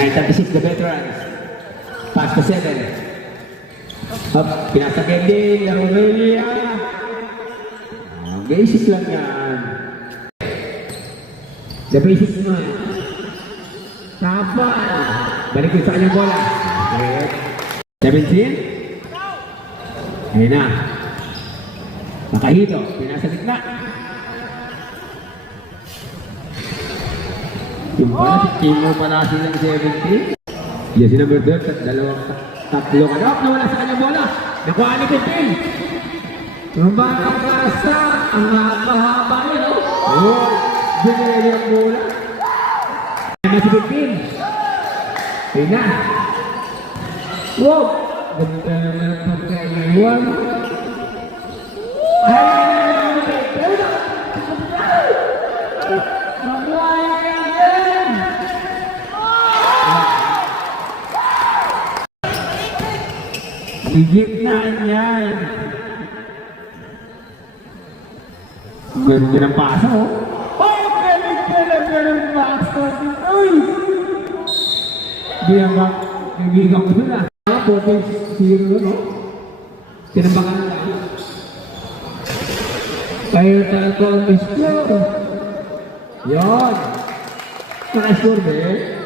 9:36 the veterans. Pass to 7. Up, pinasa Kendi, Aurelia. Basic lang yan. The basic naman. Tapa. Balik ko sa kanyang bola. 17. Ayun na. Nakahito. Pinasa gitna. Yung pala, si Kimo pala silang 17. Yan si number 12 at tatlo ka daw. Nawala sa kanyang bola. Nakuha ni Pipin. Yung baka kasa, ang haba yun, no? Oo. Binili yung bola. Yan na si Pipin. Ayun na. Wow! Ganda naman ang pagkaiwan. Higit na yan. Ganda ng pasa, oh. Oh, galing talaga ng pasa. Uy! Di ang kaibigan ko na. 14-0, no? Tinambakan na lang. Kaya talaga ang score. Yun. Naka-score ba eh?